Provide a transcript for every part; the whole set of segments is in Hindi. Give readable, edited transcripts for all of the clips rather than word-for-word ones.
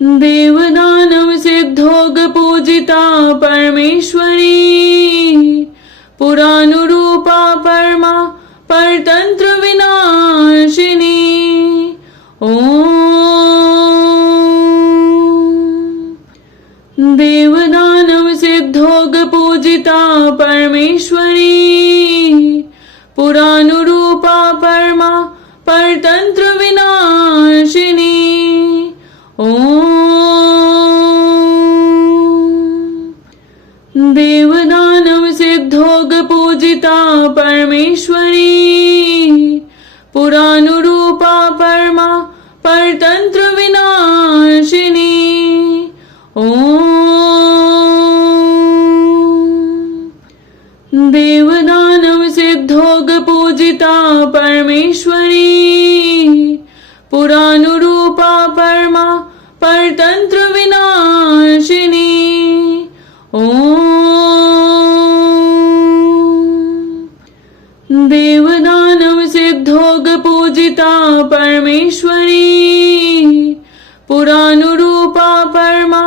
देवदानव सिद्धोग पूजिता परमेश्वरी, पुरानुरूपा परमा परतंत्र विनाशिनी। ओम देवदानव सिद्धोग पूजिता परमेश्वरी, पुरानुरूपा परमा परतंत्र विनाशिनी। ओम देवदानव सिद्धोग पूजिता परमेश्वरी, पुरानुरूपा परमा परतंत्र विनाशिनी। ओम देवदानव सिद्धोग पूजिता परमेश्वरी, पुरानुरूपा परमा परतंत्र विनाशिनी। ओम देवदानव सिद्धोग पूजिता परमेश्वरी, पुरानुरूपा परमा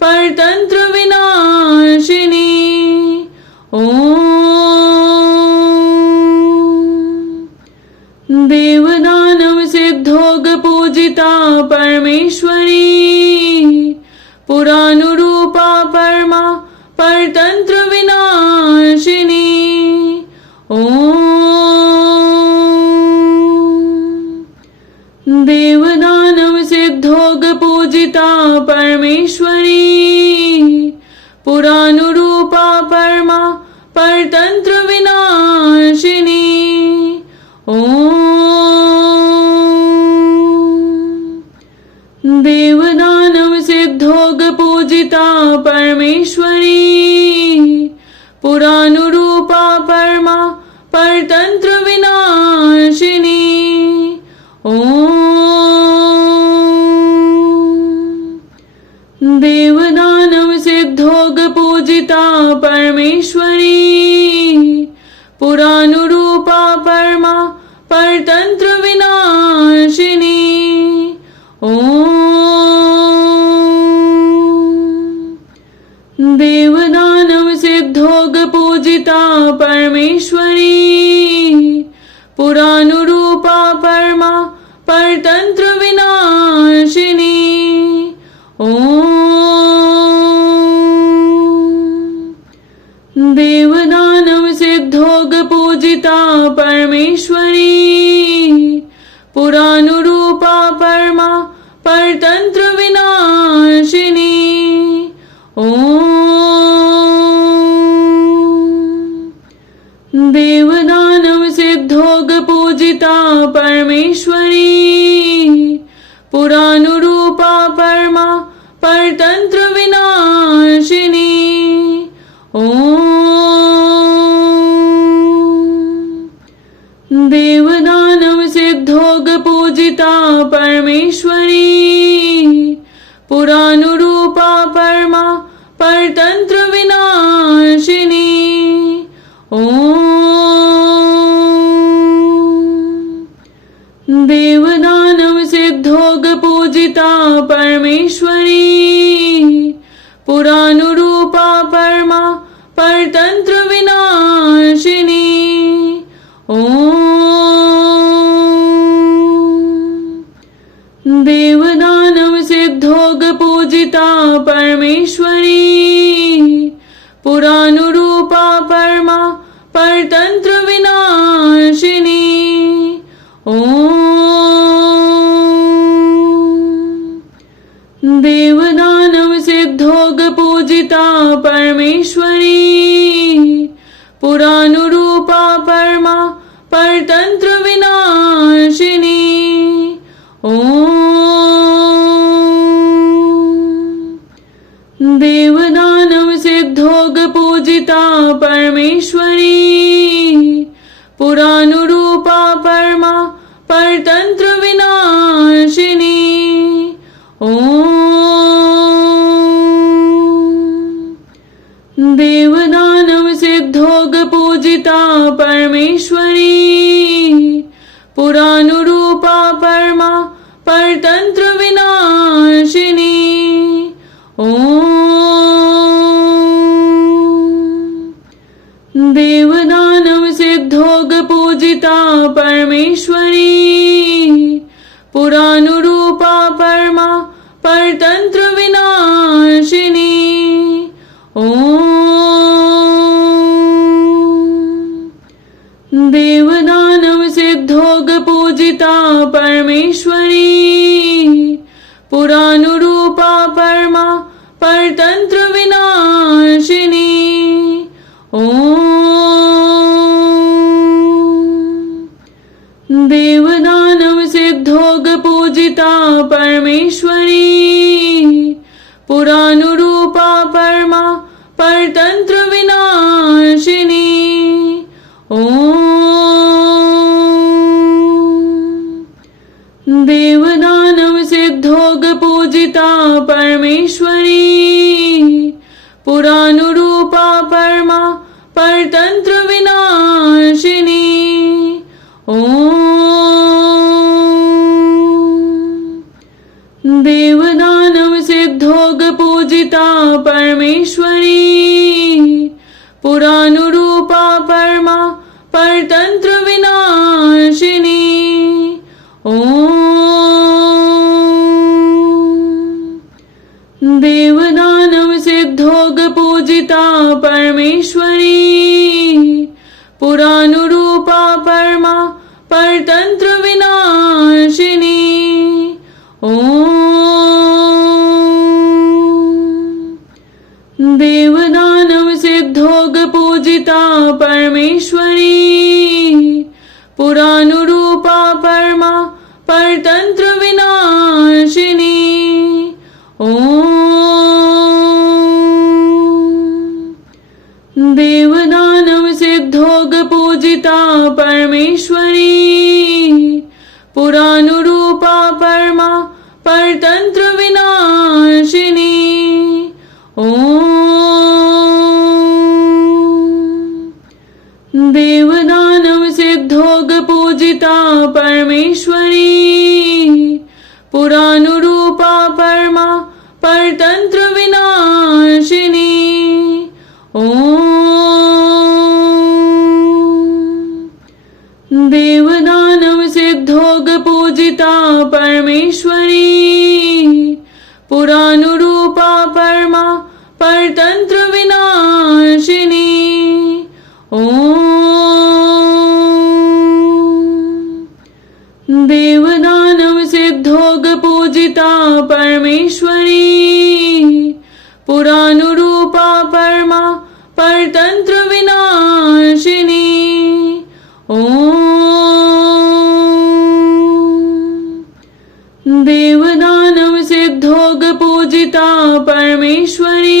परतंत्र विनाशिनी। ओम देवदानव सिद्धोग पूजिता परमेश्वरी, पुरानुरूपा परमा परतंत्र विनाशिनी। ओम देवदानव सिद्धोग पूजिता परमेश्वरी, पुरानुरूपा परमा परतंत्र विनाशिनी। ओम देवदानव सिद्धोग पूजिता परमेश्वरी, पुरानुरूपा परमा परतंत्र विनाशिनी। ओम देवदानव सिद्धोग पूजिता परमेश्वरी, पुरानुरूपा परमा परतंत्र विनाशिनी। ओम देवदानव सिद्धोग पूजिता परमेश्वरी, पुरानुरूपा परमा परतंत्र विनाशिनी। ओम देवदानव सिद्धोग पूजिता परमेश्वरी, पुरानुरूपा परमा परतंत्र विनाशिनी। ओम देवदानव सिद्धोग पूजिता परमेश्वरी, पुरानुरूपा परमा परतंत्र विनाशिनी। ओम देवदानव सिद्धोग पूजिता परमेश्वरी, पुरानुरूपा परमा परतंत्र विनाशिनी। ओम देवदानव सिद्धोग पूजिता परमेश्वरी, पुरानुरूपा परमा परतंत्र विनाशिनी। ओम देवदानव सिद्धोग पूजिता परमेश्वरी, पुरानुरूपा परमा परतंत्र विनाशिनी। ओम देवदानव सिद्धोग पूजिता परमेश्वरी, पुरानुरूपा परमा परतंत्र विनाशिनी। ओम देवदानव सिद्धोग पूजिता परमेश्वरी, पुरानुरूपा परमा परतंत्र विनाशिनी। ओम देवदानव सिद्धोग पूजिता परमेश्वरी, पुरानुरूपा परमा परतंत्र विनाशिनी। परतंत्र विनाशिनी। देवदानव सिद्धोग पूजिता परमेश्वरी, पुरानुरूपा परमा परतंत्र विनाशिनी। देवदानव सिद्धोग पूजिता परमेश्वरी, पुरानुरूपा परमा परतंत्र विनाशिनी। देवदानव सिद्धोग पूजिता परमेश्वरी, पुरानुरूपा परमा परतंत्र विनाशिनी। देवदानव सिद्धोग पूजिता परमेश्वरी, पुरानुरूपा परमा परतंत्र विनाशिनी। देवदानव सिद्धोग पूजिता परमेश्वरी, पुरानुरूपा परमा परतंत्र विनाशिनी। देवदानव सिद्धोग पूजिता परमेश्वरी, पुरानुरूपा परमा परतंत्र विनाशिनी। देवदानव सिद्धोग पूजिता परमेश्वरी, पुरानुरूपा परमा परतंत्र विनाशिनी। देवदानव सिद्धोग पूजिता परमेश्वरी, पुरानुरूपा परमा परतंत्र विनाशिनी। देवदानव सिद्धोग पूजिता परमेश्वरी, पुरानुरूपा परमा परतंत्र विनाशिनी। देवदानव सिद्धोग पूजिता परमेश्वरी, पुरानुरूपा परमा परतंत्र विनाशिनी। देवदानव सिद्धोग पूजिता परमेश्वरी,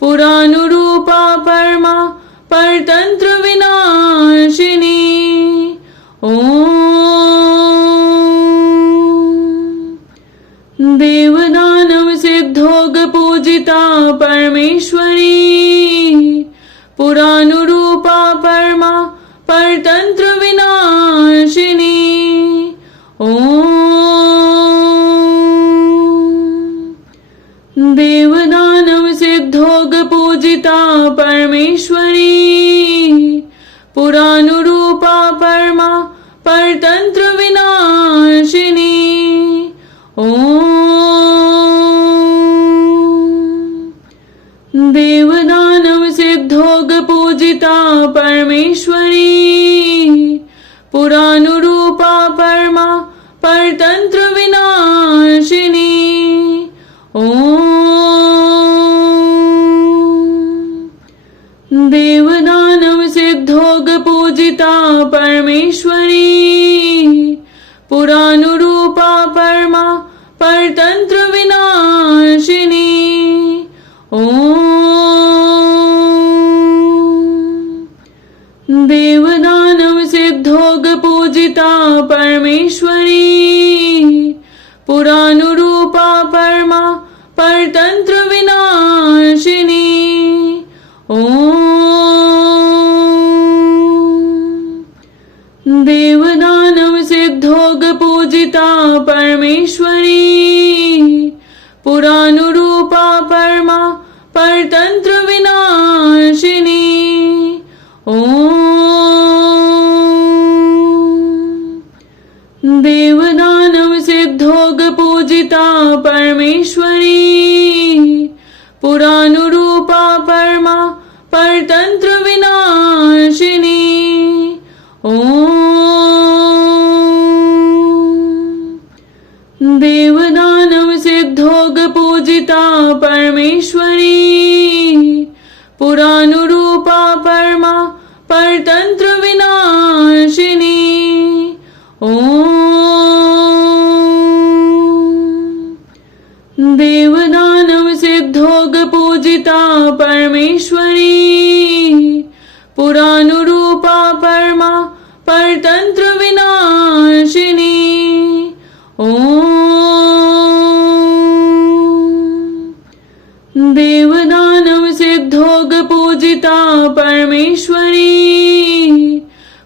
पुरानुरूपा परमा परतंत्र विनाशिनी। देवदानव सिद्धोग पूजिता परमेश्वरी, पुरानुरूपा परमा परतंत्र विनाशिनी। देवदानव सिद्धोग पूजिता परमेश्वरी, पुरानुरूपा परमा परतंत्र विनाशिनी। देवदानव सिद्धोग पूजिता परमेश्वरी, पुरानुरूपा परमा परतंत्र विनाशिनी। देवदानव सिद्धोग पूजिता परमेश्वरी, पुरानुरूपा परमा परतंत्र विनाशिनी। देवदानव सिद्धोग पूजिता परमेश्वरी, पुरानुरूपा परमा परतंत्र विनाशिनी। देवदानव सिद्धोग पूजिता परमेश्वरी, पुरानुरूपा परमा परतंत्र विनाशिनी। देवदानव सिद्धोग पूजिता परमेश्वरी पुरानुरूपा परमा परतंत्र विनाशिनी। ओम देवदानव सिद्धोग पूजिता परमेश्वरी पुरानुरूपा परमा परतंत्र विनाशिनी। ओम देवदानव सिद्धोग पूजिता परमेश्वरी पुरानुरूपा परमा परतंत्र विनाशिनी। ओम देवदानव सिद्धोग पूजिता परमेश्वरी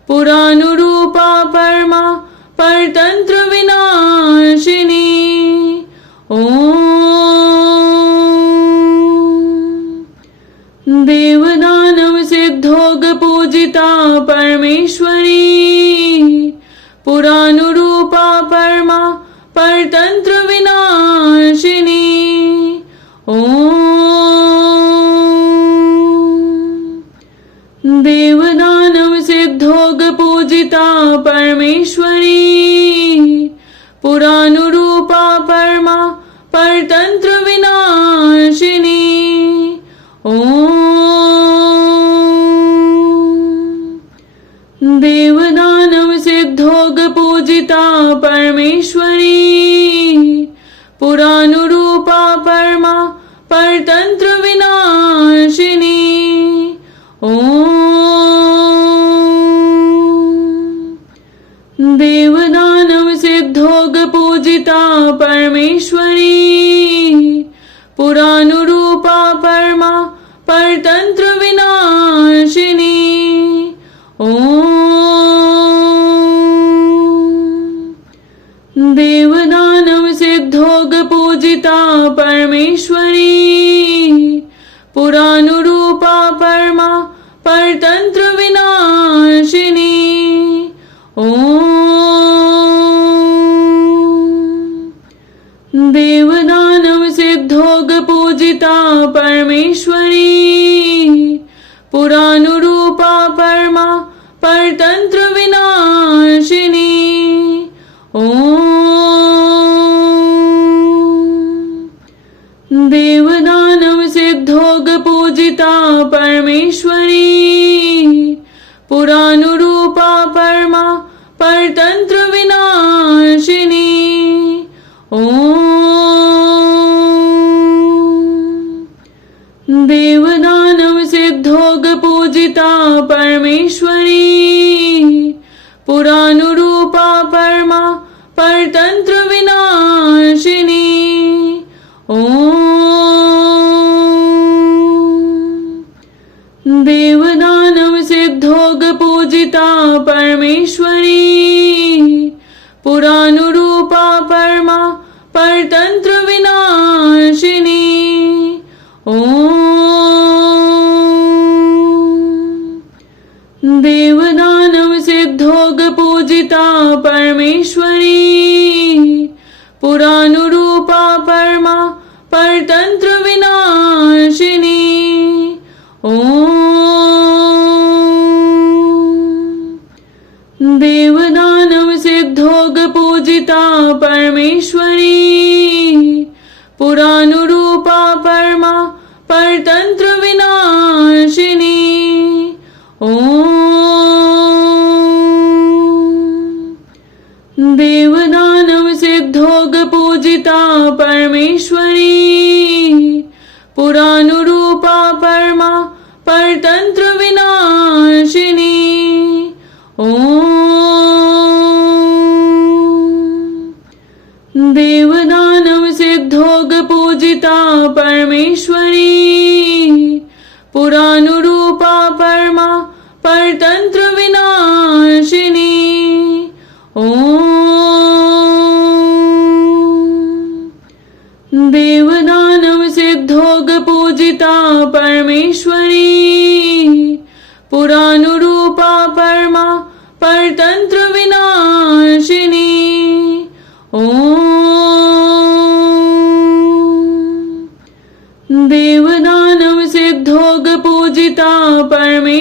पुरानुरूपा परमा परतंत्र विनाशिनी। ओम देवदानव सिद्धोग पूजिता परमेश्वरी पुरानुरूपा परमा परतंत्र विनाशिनी। ओम देवदानव सिद्धोग पूजिता परमेश्वरी पुरानुरूपा परमा परतंत्र विनाशिनी। ओम देवदानव सिद्धोग पूजिता परमेश्वरी पुरानुरूपा परमा परतंत्र विनाशिनी। ओम देवदानव सिद्धोग पूजिता परमेश्वरी पुरानुरूपा परमा परतंत्र विनाशिनी। ओम देवदानव सिद्धोग पूजिता परमेश्वरी पुरानुरूपा परमा परतंत्र विनाशिनी। ओम देवदानव सिद्धोग पूजिता परमेश्वरी पुरानुरूपा परमा परतंत्र विनाशिनी। ओम देवदानव सिद्धोग पूजिता परमेश्वरी पुरानुरूपा परमा परतंत्र विनाशिनी। ओम देवदानव सिद्धोग पूजिता परमेश्वरी पुरानुरूपा परमा परतंत्र विनाशिनी। ओम देवदानव सिद्धोग पूजिता परमेश्वरी पुरानुरूपा परमा परतंत्र विनाशिनी। ओम देवदानव सिद्धोग पूजिता परमेश्वरी पुरानुरूपा परमा परतंत्र विनाशिनी। ओम देवदानव सिद्धोग पूजिता परमेश्वरी पुरानुरूपा परमा परतंत्र विनाशिनी। ओम देवदानव सिद्धोग पूजिता परमेश्वरी पुरानुरूपा परमा परतंत्र विनाशिनी। ओम देवदानव सिद्धोग पूजिता परमेश्वरी पुरानुरूपा परमा परतंत्र विनाशिनी। ओम देवदानव सिद्धोग पूजिता परमेश्वरी पुरानुरूपा परमा परतंत्र विनाशिनी। ओम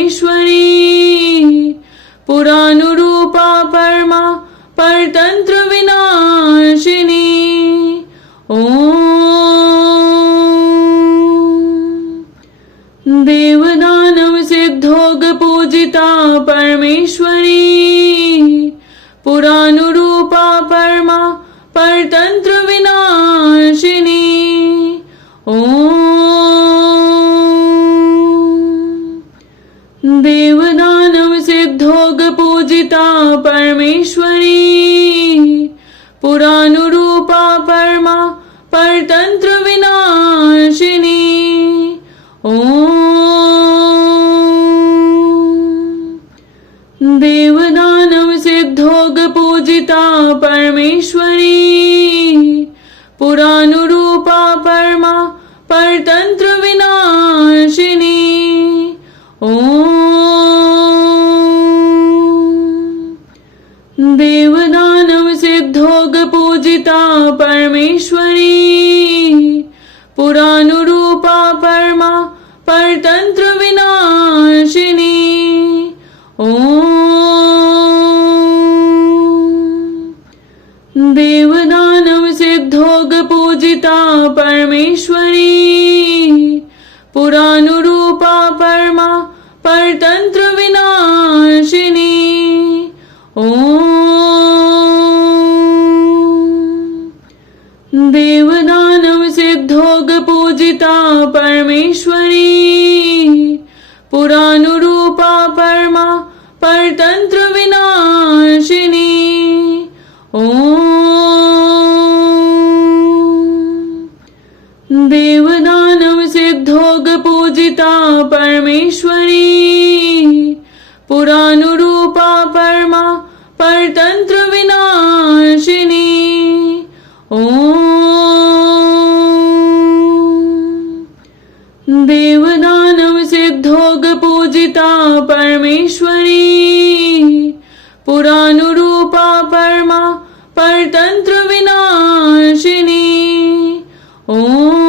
परमेश्वरी पुरानुरूपा परमा परतंत्र विनाशिनी। ओम देवदानव सिद्धोग पूजिता परमेश्वरी पुरानुरूपा परमा परतंत्र विनाशिनी। ओम देवदानव सिद्धोग पूजिता परमेश्वरी पुरानुरूपा परमा परतंत्र विनाशिनी। ओम देवदानव सिद्धोग पूजिता परमेश्वरी पुरानुरूपा परमा परतंत्र विनाशिनी। ओम देवदानव सिद्धोग पूजिता परमेश्वरी पुरानुरूपा परमा परतंत्र विनाशिनी। ओम देवदानव सिद्धोग पूजिता परमेश्वरी पुरानुरूपा परमा परतंत्र विनाशिनी। ओम देवदानव सिद्धोग पूजिता परमेश्वरी पुरानुरूपा परमा परतंत्र विनाशिनी। ओम देवदानव सिद्धोग पूजिता परमेश्वरी पुरानुरूपा परमा परतंत्र विनाशिनी। ओम देवदानव सिद्धोग पूजिता परमेश्वरी पुरानुरूपा परमा परतंत्र विनाशिनी। ओम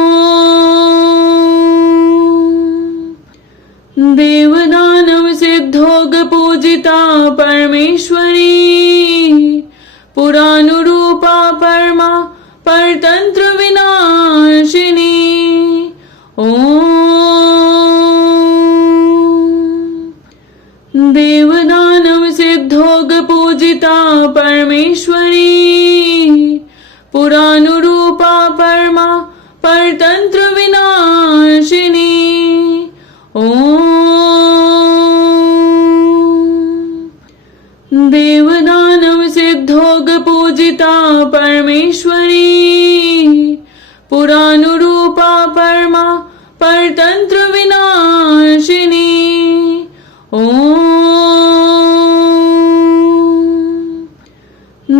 देवदानव सिद्धोग पूजिता परमेश्वरी पुरानुरूपा परमा परतंत्र विनाशिनी। ओम देवदानव सिद्धोग पूजिता परमेश्वरी पुरानुरूपा परमा परतंत्र विनाशिनी। ओम देवदानव सिद्धोग पूजिता परमेश्वरी पुरानुरूपा परमा परतंत्र विनाशिनी। ओम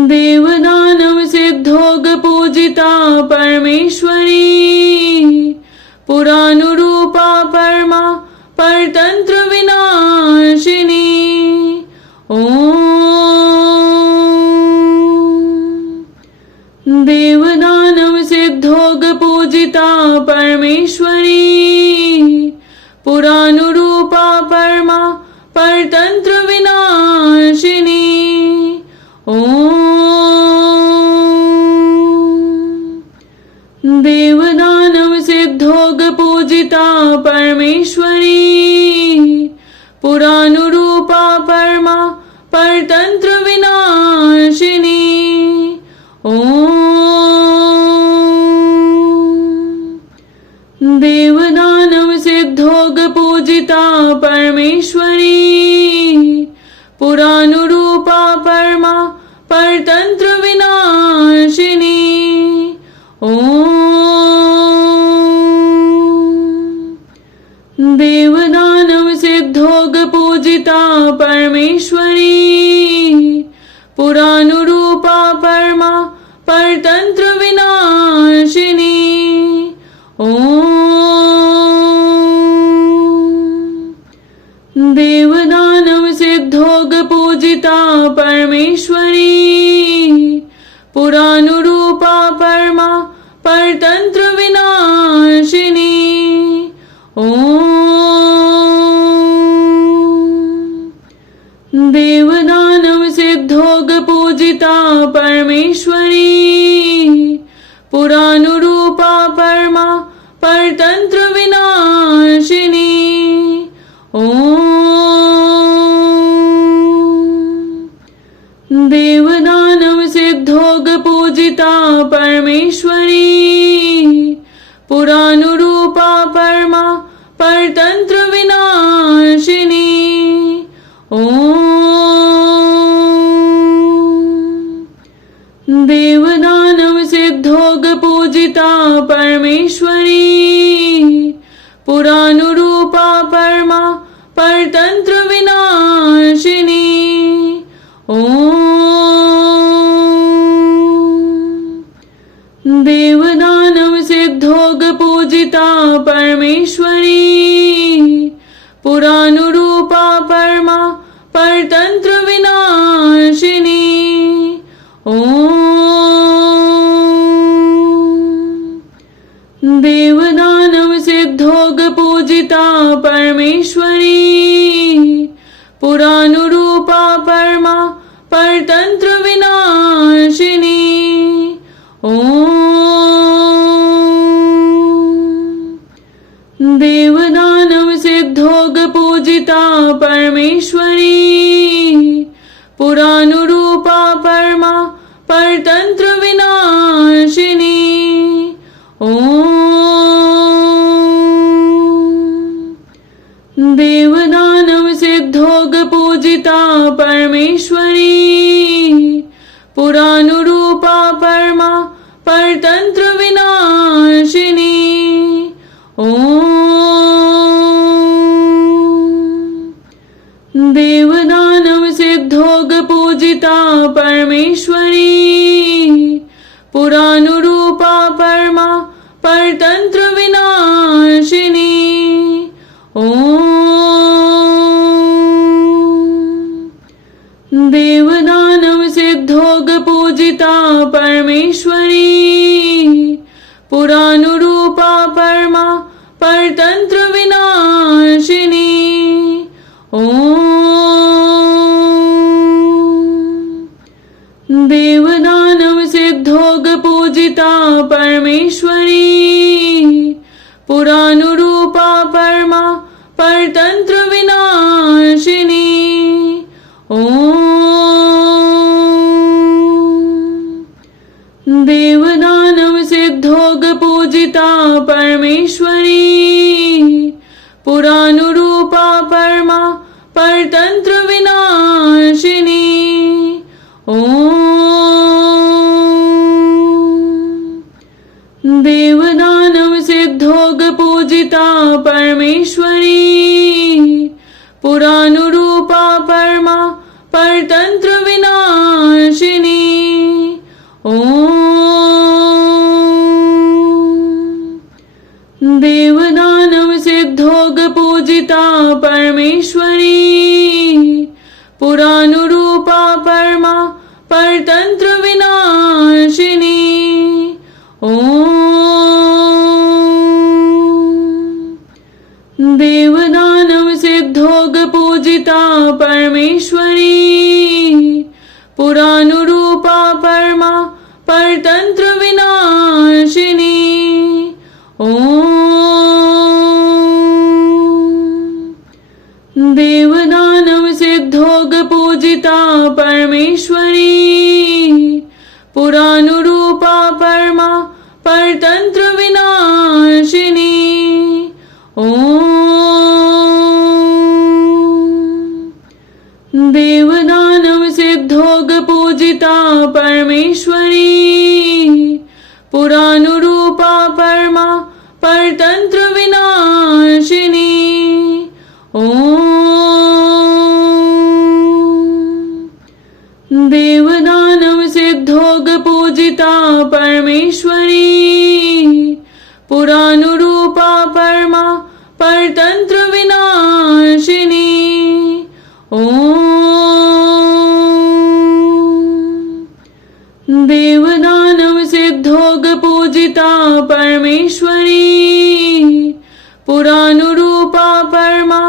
देवदानव सिद्धोग पूजिता परमेश्वरी पुरानुरूपा परमा परतंत्र विनाशिनी। ओम देवदानव सिद्धोग पूजिता परमेश्वरी पुरानुरूपा परमा परतंत्र विनाशिनी। ओम देवदानव सिद्धोग पूजिता परमेश्वरी पुरानुरूपा परमा परतंत्र विनाशिनी। ओम देवदानव सिद्धोग पूजिता परमेश्वरी पुरानुरूपा परमा परतंत्र विनाशिनी। ओम देवदानव सिद्धोग पूजिता परमेश्वरी पुरानुरूपा परमा परतंत्र विनाशिनी। ओम देवदानव सिद्धोग पूजिता परमेश्वरी पुरानुरूपा परमा परतंत्र विनाशिनी। ओम पुरानुरूपा परमा परतंत्र विनाशिनी। ओम देवदानव सिद्धोग पूजिता परमेश्वरी पुरानुरूपा परमा परतंत्र विनाशिनी। ओम देवदानव सिद्धोग पूजिता परमेश्वरी पुरानुरूपा परमा परतंत्र विनाशिनी। ओम देवदानव सिद्धोग पूजिता परमेश्वरी पुरानुरूपा परमा परतंत्र विनाशिनी। ओम देवदानव सिद्धोग पूजिता परमेश्वरी पुरानुरूपा परमा परतंत्र विनाशिनी। ओम देवदानव सिद्धोग पूजिता परमेश्वरी पुरानुरूपा परमा परतंत्र विनाशिनी। ओम देवदानव सिद्धोग पूजिता परमेश्वरी पुरानुरूपा परमा परतंत्र विनाशिनी। ओम देवदानव सिद्धोग पूजिता परमेश्वरी पुरानुरूपा परमा परतंत्र विनाशिनी। ओम देवदानव सिद्धोग पूजिता परमेश्वरी पुरानुरूपा परमा परतंत्र विनाशिनी। ओम देवदानव सिद्धोग पूजिता परमेश्वरी पुरानुरूपा परमा परतंत्र विनाशिनी। ओम देवदानव सिद्धोग पूजिता परमेश्वरी पुरानुरूपा परमा परतंत्र विनाशिनी। ओम देवदानव सिद्धोग पूजिता परमेश्वरी पुरानुरूपा परमा परतंत्र विनाशिनी। ओम देवदानव सिद्धोग पूजिता परमेश्वरी पुरानुरूपा परमा परतंत्र विनाशिनी। ओम देवदानव सिद्धोग पूजिता परमेश्वरी पुरानुरूपा परमा परतंत्र विनाशिनी। ओम देवदानव सिद्धोग पूजिता परमेश्वरी पुरानुरूपा परमा परतंत्र विनाशिनी। ओम देवदानव सिद्धोग पूजिता परमेश्वरी पुरानुरूपा परमा परतंत्र विनाशिनी। ओम देवदानव सिद्धोग पूजिता परमेश्वरी पुरानुरूपा परमा परतंत्र विनाशिनी। ओम देवदानव सिद्धोग पूजिता परमेश्वरी पुरानुरूपा परमा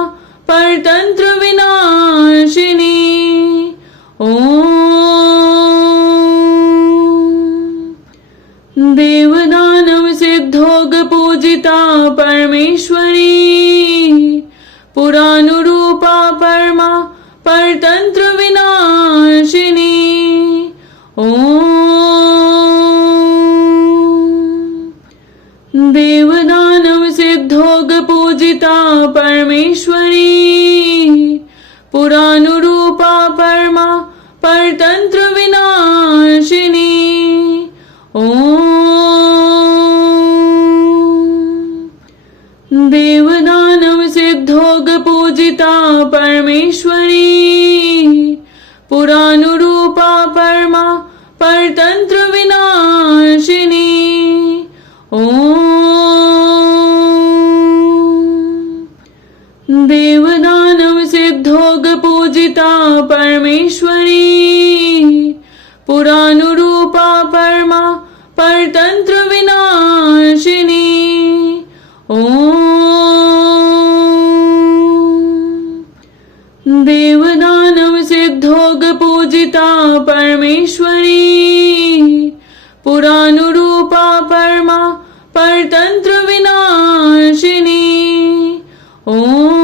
परतंत्र विनाशिनी। ओम देवदानव पूजिता परमेश्वरी पुरानुरूपा परमा परतंत्र विनाशिनी। ओम देवदानव सिद्धोग पूजिता परमेश्वरी पुरानुरूपा परमा परतंत्र विनाशिनी। ओम देवदानव सिद्धोग पूजिता परमेश्वरी पुरानुरूपा परमा परतंत्र विनाशिनी। ओम देवदानव सिद्धोग पूजिता परमेश्वरी पुरानुरूपा परमा परतंत्र विनाशिनी। ओम देवदानव सिद्धोग पूजिता परमेश्वरी पुरानुरूपा परमा परतंत्र विनाशिनी। ओम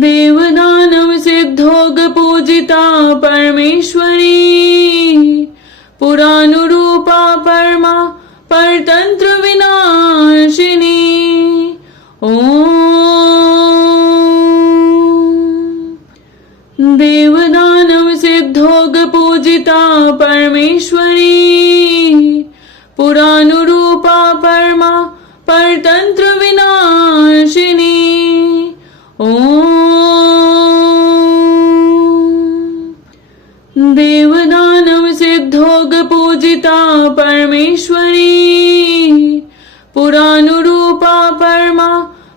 देवदानव सिद्धोग पूजिता परमेश्वरी पुरानुरूपा परमा परतंत्र विनाशिनी। ओम देवदानव सिद्धोग पूजिता परमेश्वरी पुरानुरूपा परमा परतंत्र विनाशिनी। ओम देवदानव सिद्धोग पूजिता परमेश्वरी पुरानुरूपा परमा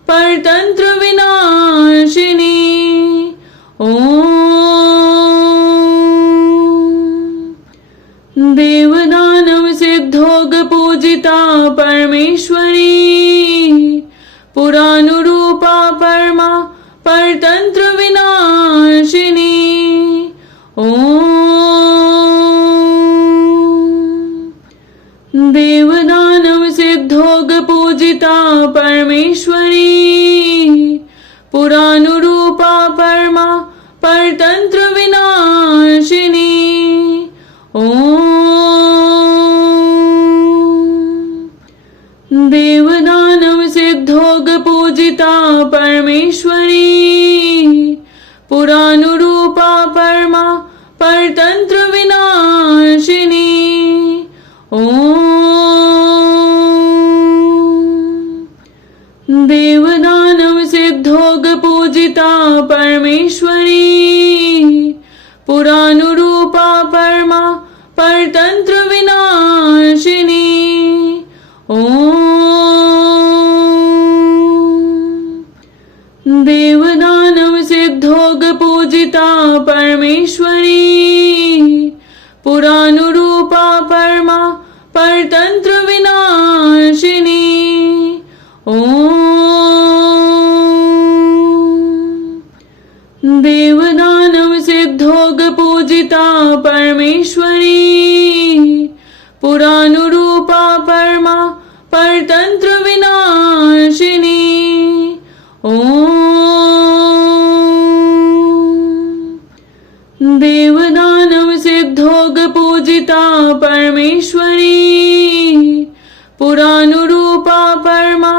परतंत्र विनाशिनी। ओम देवदानव सिद्धोग पूजिता परमेश्वरी पुरानुरूपा परमा परतंत्र विनाशिनी। ओम देवदानव सिद्धोग पूजिता परमेश्वरी पुरानुरूपा परमा परतंत्र विनाशिनी। ओम देवदानव सिद्धोग पूजिता परमेश्वरी पुरानुरूपा परमा परतंत्र विनाशिनी। ओम देवदानव सिद्धोग पूजिता परमेश्वरी पुरानुरूपा परमा परतंत्र विनाशिनी। ओम देवदानव सिद्धोग पूजिता परमेश्वरी पुरानुरूपा परमा परतंत्र विनाशिनी। ओम देवदानव सिद्धोग पूजिता परमेश्वरी पुरानुरूपा परमा परतंत्र विनाशिनी। ओम देवदानव सिद्धोग पूजिता परमेश्वरी पुरानुरूपा परमा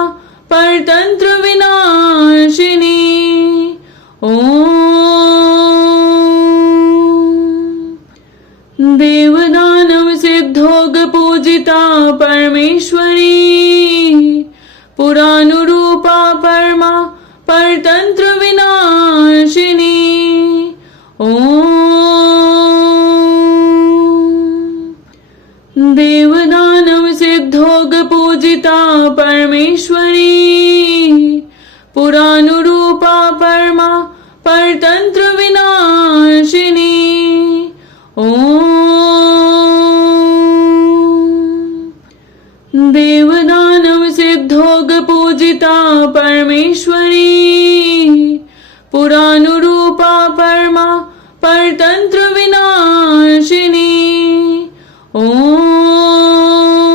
परतंत्र विनाशिनी। ओम देवदानव सिद्धोग पूजिता परमेश्वरी पुरानुरूपा परमा परतंत्र विनाशिनी। ओम देवदानव सिद्धोग पूजिता परमेश्वरी पुरानुरूपा परमा परतंत्र विनाशिनी। ओम देवदानव सिद्धोग पूजिता परमेश्वरी पुरानुरूपा परमा परतंत्र विनाशिनी। ओम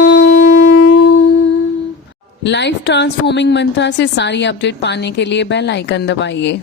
लाइफ ट्रांसफॉर्मिंग मंत्रा से सारी अपडेट पाने के लिए बेल आइकन दबाइए।